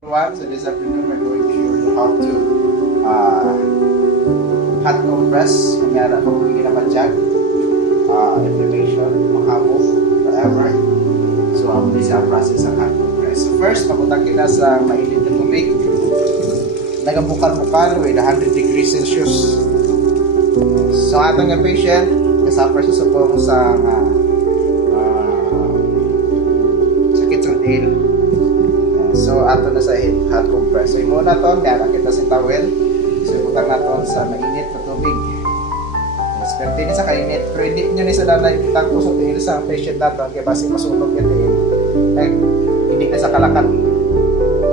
So this afternoon we're going to show you how to hot compress kunyara kung hindi na madyag, inflammation, mahabog, whatever. So this is our process ng hot compress. So first, papunta kita sa mainit na tubig. Nagabukal-bukal with 100 degrees Celsius. So atong nga patient, kasapar sa subong sa sakit sa tail. So ato na sa hot compress. So imo na to, nga kita sa towel. So ibutang naton sa mainit na tubig. Mas pwede ni sa kainit. Pero hindi nyo ni sa lalay itang ko sa tail sa patient nato kaya basi masunog yung tail. Hindi na sa kalakat.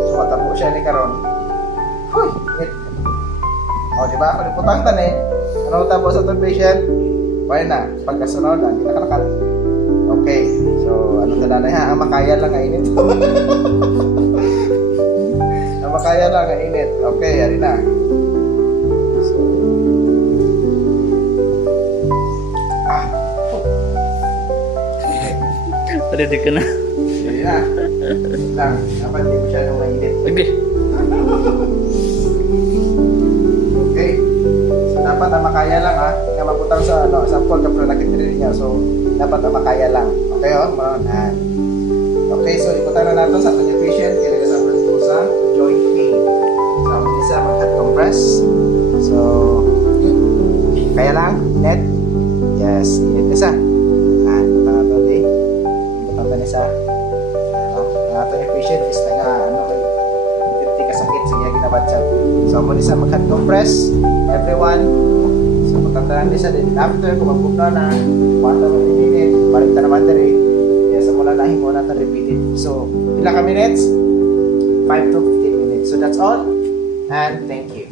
So matabo siya ni karon. Huy! Init. O diba? Kung iputang tan ano tabo sa itong patient? Pwede na. Pagkasunod na, hindi na kalakat. Okay. So ano sa lalay ha? Ang makaya lang nga init. Ang makaya lang nga init. Okay, yari na. Ready ka na? Yari na. Lang. Dapat hindi masyadong mainit. Okay. Okay. So dapat ang makaya lang ha. Nga maputang sa sample ka pero nakitirin niya. So dapat ang makaya lang. Okay o? Maroon. Okay, so iputang na natin sa ating patient. Kaya kasama po sa joint pain. So ang isa mag-hot compress. So kaya lang? Net? Yes. Net isa. Iputang natin din. Iputang natin isa. Ang ating patient is hindi kasakit. Sige, ginabatsag. So mo isa mag-hot compress. Everyone. So magkakaroon isa din. After, kung magpupna na, 1 minute, balik na naman din yes, mula na mo natin repeated. So, ilang ka minutes? 5 to 15 minutes. So, that's all. And thank you.